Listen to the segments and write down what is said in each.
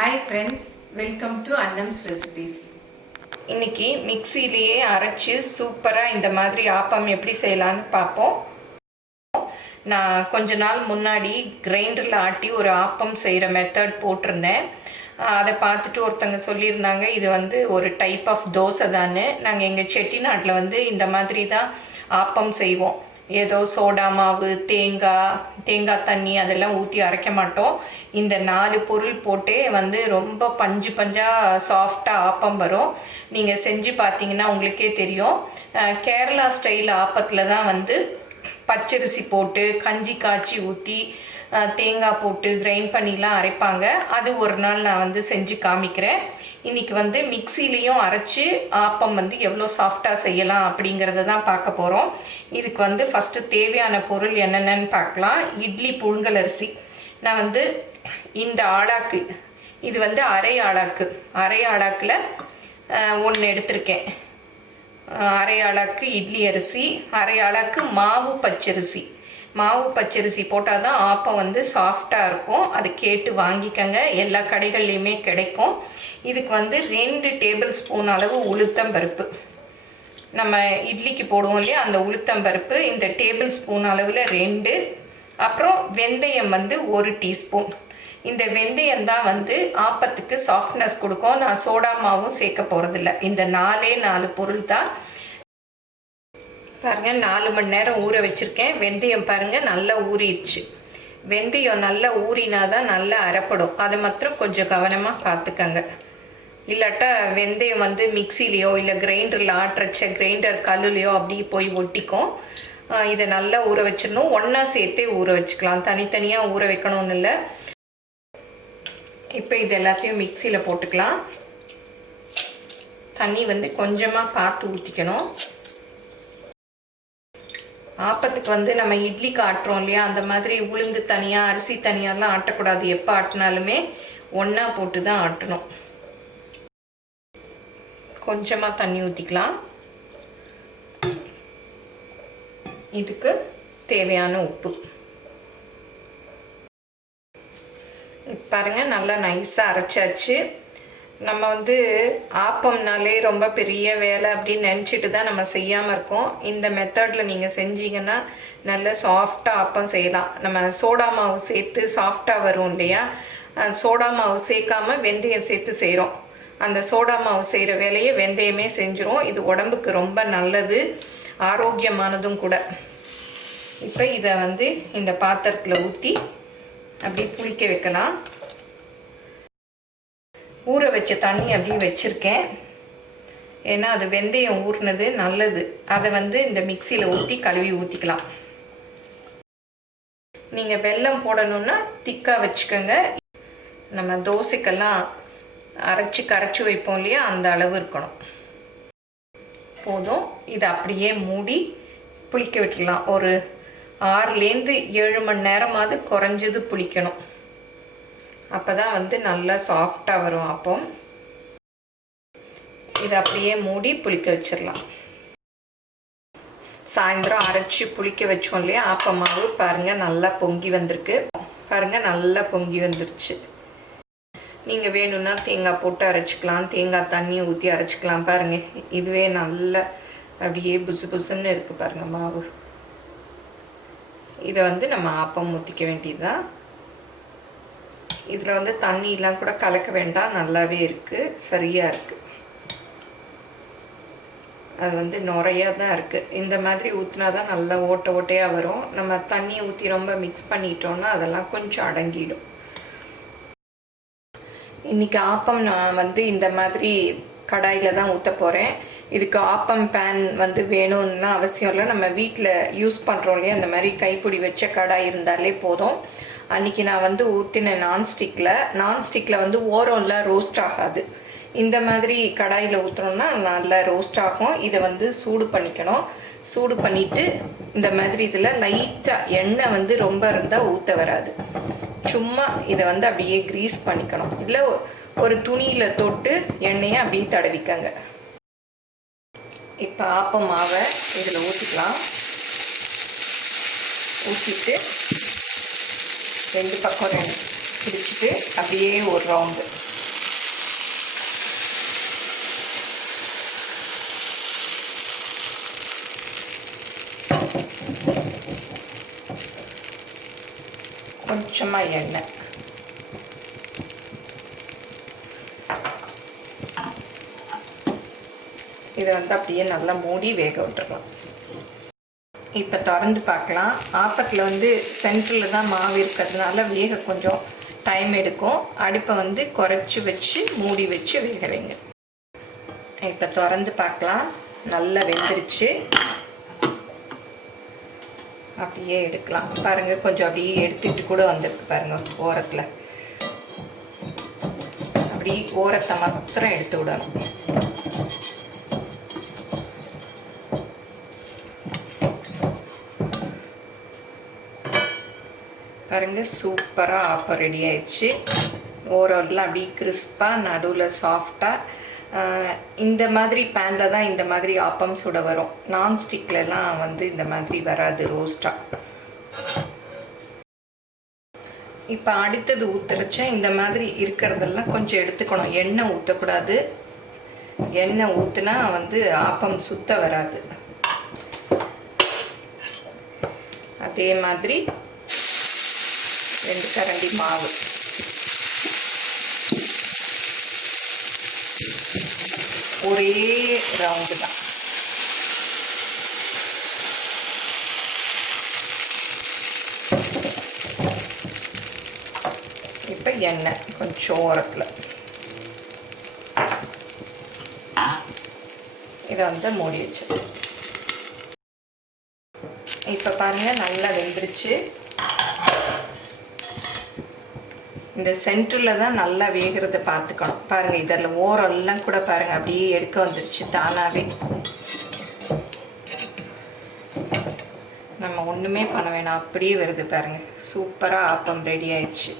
Hi friends, welcome to Annam's recipes. இன்னைக்கு மிக்ஸிலேயே அரைச்சு சூப்பரா இந்த மாதிரி ஆப்பம் எப்படி செய்யலாம்னு பாப்போம். நான் கொஞ்ச நாள் முன்னாடி கிரைண்டர்ல ஆட்டி ஒரு ஆப்பம் செய்யற மெத்தட் போட்டிருந்தேன். அதை பார்த்துட்டு ஒருத்தங்க சொல்லியிருந்தாங்க இது வந்து ஒரு டைப் ஆஃப் தோசை தானே. நாங்கள் எங்கள் செட்டிநாட்டில் வந்து இந்த மாதிரி தான் ஆப்பம் செய்வோம். ஏதோ சோடா மாவு தேங்காய் தண்ணி அதெல்லாம் ஊற்றி அரைக்க மாட்டோம். இந்த 4 பொருள் போட்டே வந்து ரொம்ப பஞ்சாக சாஃப்டாக ஆப்பம் வரும். நீங்கள் செஞ்சு பார்த்தீங்கன்னா உங்களுக்கே தெரியும். கேரளா ஸ்டைல் ஆப்பத்தில் தான் வந்து பச்சரிசி போட்டு கஞ்சி காய்ச்சி ஊற்றி தேங்காய் போட்டு கிரைண்ட் பண்ணிலாம் அரைப்பாங்க. அது ஒரு நாள் நான் வந்து செஞ்சு காமிக்கிறேன். இன்றைக்கி வந்து மிக்சிலையும் அரைச்சி ஆப்பம் வந்து எவ்வளோ சாஃப்டாக செய்யலாம் அப்படிங்கிறத தான் பார்க்க போகிறோம். இதுக்கு வந்து ஃபஸ்ட்டு தேவையான பொருள் என்னென்னு பார்க்கலாம். இட்லி புழுங்கல் அரிசி நான் வந்து இந்த ஆளாக்கு, இது வந்து அரை ஆளாக்கில் 1 எடுத்திருக்கேன். அரை ஆளாக்கு இட்லி அரிசி, அரை ஆளாக்கு மாவு பச்சரிசி போட்டால் தான் ஆப்பம் வந்து சாஃப்டாக இருக்கும். அது கேட்டு வாங்கிக்கங்க, எல்லா கடைகள்லையுமே கிடைக்கும். இதுக்கு வந்து 2 டேபிள் ஸ்பூன் அளவு உளுத்தம்பருப்பு, நம்ம இட்லிக்கு போடுவோம் இல்லையா அந்த உளுத்தம்பருப்பு இந்த டேபிள் ஸ்பூன் அளவில் 2. அப்புறம் வெந்தயம் வந்து 1 டீஸ்பூன். இந்த வெந்தயம் தான் வந்து ஆப்பத்துக்கு சாஃப்ட்னஸ் கொடுக்கும். நான் சோடா மாவும் சேர்க்க போகிறதில்ல. இந்த 4 பொருள் தான். பாருங்கள் 4 மணி நேரம் ஊற வச்சுருக்கேன். வெந்தயம் பாருங்கள் நல்லா ஊறிடுச்சு. வெந்தயம் நல்லா ஊறினா தான் நல்லா அரைப்படும். அதை மாத்திரம் கொஞ்சம் கவனமாக பார்த்துக்கங்க. இல்லாட்டா வெந்தயம் வந்து மிக்சிலேயோ இல்லை கிரைண்டரில் ஆட்டுறச்ச கிரைண்டர் கல்லுலையோ அப்படி போய் ஒட்டிக்கும். இதை நல்லா ஊற வச்சிடணும். ஒன்றா சேர்த்தே ஊற வச்சுக்கலாம், தனித்தனியாக ஊற வைக்கணும்னு இல்லை. இப்போ இது எல்லாத்தையும் மிக்சியில் போட்டுக்கலாம். தண்ணி வந்து கொஞ்சமாக பார்த்து ஊற்றிக்கணும். ஆப்பத்துக்கு வந்து நம்ம இட்லிக்கு ஆட்டுறோம் இல்லையா அந்த மாதிரி உளுந்து தனியாக அரிசி தனியாலாம் ஆட்டக்கூடாது. எப்போ ஆட்டினாலுமே ஒன்றா போட்டு தான் ஆட்டணும். கொஞ்சமாக தண்ணி ஊற்றிக்கலாம். இதுக்கு தேவையான உப்பு. பாருங்கள் நல்லா நைஸாக அரைச்சாச்சு. நம்ம வந்து ஆப்பம்னாலே ரொம்ப பெரிய வேலை அப்படின்னு நினச்சிட்டு தான் நம்ம செய்யாமல் இருக்கோம். இந்த மெத்தடில் நீங்கள் செஞ்சீங்கன்னா நல்ல சாஃப்டாக ஆப்பம் செய்யலாம். நம்ம சோடா மாவு சேர்த்து சாஃப்டாக வரும் இல்லையா, சோடா மாவு சேர்க்காம வெந்தயம் சேர்த்து செய்கிறோம். அந்த சோடா மாவு செய்கிற வேலையை வெந்தயமே செஞ்சிரும். இது உடம்புக்கு ரொம்ப நல்லது, ஆரோக்கியமானதும் கூட. இப்போ இதை வந்து இந்த பாத்திரத்தில் ஊற்றி அப்படி புளிக்க வைக்கலாம். ஊற வச்ச தண்ணி அப்படியே வச்சுருக்கேன். ஏன்னா அது வெந்தயம் ஊறினது நல்லது. அதை வந்து இந்த மிக்சியில் ஊற்றி கழுவி ஊற்றிக்கலாம். நீங்கள் வெல்லம் போடணுன்னா திக்காக வச்சுக்கோங்க. நம்ம தோசைக்கெல்லாம் கரைச்சி வைப்போம் இல்லையா அந்த அளவு இருக்கணும். போதும். இதை அப்படியே மூடி புளிக்க விட்டுடலாம். ஒரு 6லேருந்து 7 மணி நேரமாவது குறைஞ்சது புளிக்கணும். அப்போ தான் வந்து நல்லா சாஃப்டாக வரும் ஆப்பம். இதை அப்படியே மூடி புளிக்க வச்சிடலாம். சாயந்தரம் அரைச்சி புளிக்க வச்சோம் இல்லையா ஆப்பம் மாவு, பாருங்கள் நல்லா பொங்கி வந்திருக்கு. பாருங்கள் நல்லா பொங்கி வந்துருச்சு. நீங்கள் வேணும்னா தேங்காய் போட்டு அரைச்சிக்கலாம், தேங்காய் தண்ணி ஊற்றி அரைச்சிக்கலாம். பாருங்கள் இதுவே நல்லா அப்படியே புசுன்னு இருக்குது பாருங்கள் மாவு. இதை வந்து நம்ம ஆப்பம் ஊற்றிக்க வேண்டியதுதான். இதில் வந்து தண்ணியெலாம் கூட கலக்க வேண்டாம், நல்லாவே இருக்குது, சரியாக இருக்குது. அது வந்து நுறையாக தான் இருக்குது. இந்த மாதிரி ஊற்றினா தான் நல்லா ஓட்டையாக வரும். நம்ம தண்ணியை ஊற்றி ரொம்ப மிக்ஸ் பண்ணிட்டோன்னா அதெல்லாம் கொஞ்சம் அடங்கிடும். இன்றைக்கி ஆப்பம் நான் வந்து இந்த மாதிரி கடாயில் தான் ஊற்ற போகிறேன். இதுக்கு ஆப்பம் பேன் வந்து வேணும்னா அவசியம் இல்லை. நம்ம வீட்டில் யூஸ் பண்ணுறோம் இல்லையா அந்த மாதிரி கைப்பிடி வச்ச கடாய் இருந்தாலே போதும். அன்றைக்கி நான் வந்து ஊற்றின நான்ஸ்டிக்கில் வந்து ஓரம்லாம் ரோஸ்ட் ஆகாது. இந்த மாதிரி கடாயில் ஊற்றுனோம்னா நல்லா ரோஸ்ட் ஆகும். இதை வந்து சூடு பண்ணிக்கணும். சூடு பண்ணிவிட்டு இந்த மாதிரி இதில் லைட்டாக எண்ணெய் வந்து ரொம்ப இருந்தால் ஊற்ற வராது. சும்மா இதை வந்து அப்படியே க்ரீஸ் பண்ணிக்கணும். இதில் ஒரு துணியில் தொட்டு எண்ணெயை அப்படியே தடவிக்கங்க. இப்போ ஆப்பம் மாவை இதில் ஊற்றிக்கலாம். ஊற்றிட்டு 2 பக்கம் பிடிச்சிட்டு அப்படியே ஒரு ரவுண்டு கொஞ்சமாக எண்ணெய் இதை வந்து அப்படியே நல்லா மூடி வேக விட்டுறலாம். இப்போ திறந்து பார்க்கலாம். ஆப்பத்தில் வந்து சென்டரில் தான் மாவு இருக்கிறதுனால வேக கொஞ்சம் டைம் எடுக்கும். அடுப்பை வந்து குறைச்சி வச்சு மூடி வச்சு வேக வைங்க. இப்போ திறந்து பார்க்கலாம். நல்லா வெந்துருச்சு. அப்படியே எடுக்கலாம். பாருங்கள், கொஞ்சம் அப்படியே எடுத்துட்டு கூட வந்திருக்கு பாருங்கள். ஓரத்தில் அப்படி ஓரத்தை மாத்திரம் எடுத்து விடணும். பாருங்கள், சூப்பராக ஆப்பம் ரெடி ஆயிடுச்சு. ஓரெல்லாம் அப்படி கிறிஸ்பாக, நடுவில் சாஃப்டாக. இந்த மாதிரி பேனில் தான் இந்த மாதிரி ஆப்பம் சுட வரும். நான்ஸ்டிக்லலாம் வந்து இந்த மாதிரி வராது ரோஸ்ட்டாக. இப்போ அடுத்தது ஊற்றுறச்சேன் இந்த மாதிரி இருக்கிறதெல்லாம் கொஞ்சம் எடுத்துக்கணும். எண்ணெய் ஊற்றக்கூடாது. எண்ணெய் ஊற்றுனா வந்து ஆப்பம் சுத்த வராது. அதே மாதிரி 2 கரண்டி மாவு, ஒரே ரவுண்டு தான். இப்போ எண்ணெய் கொஞ்சம் ஓரத்தில் இதை வந்து மூடி வச்சு. இப்போ பாருங்கள், நல்லா வெந்துருச்சு. இந்த சென்டரில் தான் நல்லா வேகிறத பார்த்துக்கணும். பாருங்கள், இதில் ஓரெல்லாம் கூட பாருங்கள் அப்படியே எடுக்க வந்துருச்சு தானாகவே. நம்ம ஒன்றுமே பண்ண வேணாம், அப்படியே வருது பாருங்கள். சூப்பராக ஆப்பம் ரெடி ஆயிடுச்சு.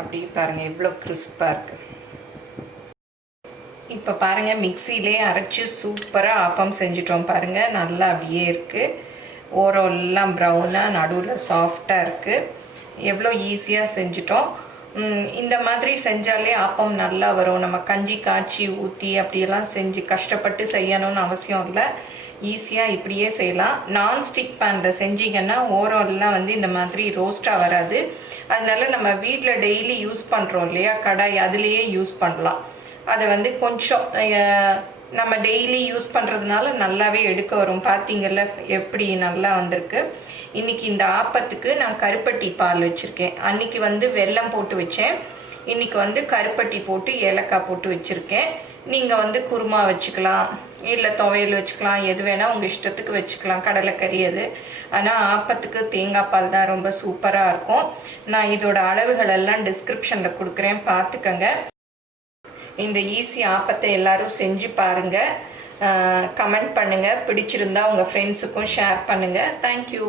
அப்படியே பாருங்கள் எவ்வளோ கிறிஸ்பாக இருக்குது. இப்போ பாருங்கள், மிக்சியிலே அரைச்சி சூப்பராக ஆப்பம் செஞ்சிட்டோம். பாருங்கள், நல்லா அப்படியே இருக்குது. ஓரெல்லாம் ப்ரௌனாக, நடுவில் சாஃப்டாக இருக்குது. எவ்வளோ ஈஸியாக செஞ்சிட்டோம். இந்த மாதிரி செஞ்சாலே ஆப்பம் நல்லா வரும். நம்ம கஞ்சி காய்ச்சி ஊற்றி அப்படியெல்லாம் செஞ்சு கஷ்டப்பட்டு செய்யணும்னு அவசியம் இல்லை. ஈஸியாக இப்படியே செய்யலாம். நான்ஸ்டிக் பேனில் செஞ்சிங்கன்னா ஓரெல்லாம் வந்து இந்த மாதிரி ரோஸ்ட்டாக வராது. அதனால நம்ம வீட்டில் டெய்லி யூஸ் பண்ணுறோம் இல்லையா கடாய், அதுலேயே யூஸ் பண்ணலாம். அதை வந்து கொஞ்சம் நம்ம டெய்லி யூஸ் பண்ணுறதுனால நல்லாவே எடுக்க வரும். பார்த்தீங்கல்ல எப்படி நல்லா வந்திருக்கு. இன்றைக்கி இந்த ஆப்பத்துக்கு நான் கருப்பட்டி பால் வச்சுருக்கேன். அன்றைக்கி வந்து வெல்லம் போட்டு வச்சேன். இன்றைக்கி வந்து கருப்பட்டி போட்டு ஏலக்காய் போட்டு வச்சுருக்கேன். நீங்கள் வந்து குருமா வச்சுக்கலாம், இல்லை துவையல் வச்சுக்கலாம், எது வேணால் உங்கள் இஷ்டத்துக்கு வச்சுக்கலாம். கடலைக்கறி அது. ஆனால் ஆப்பத்துக்கு தேங்காய் பால் தான் ரொம்ப சூப்பராக இருக்கும். நான் இதோட அளவுகளெல்லாம் டிஸ்கிரிப்ஷனில் கொடுக்குறேன், பார்த்துக்கங்க. இந்த ஈஸி ஆப்பத்தை எல்லாரும் செஞ்சு பாருங்கள். கமெண்ட் பண்ணுங்கள். பிடிச்சிருந்தா உங்கள் ஃப்ரெண்ட்ஸுக்கும் ஷேர் பண்ணுங்கள். தேங்க்யூ.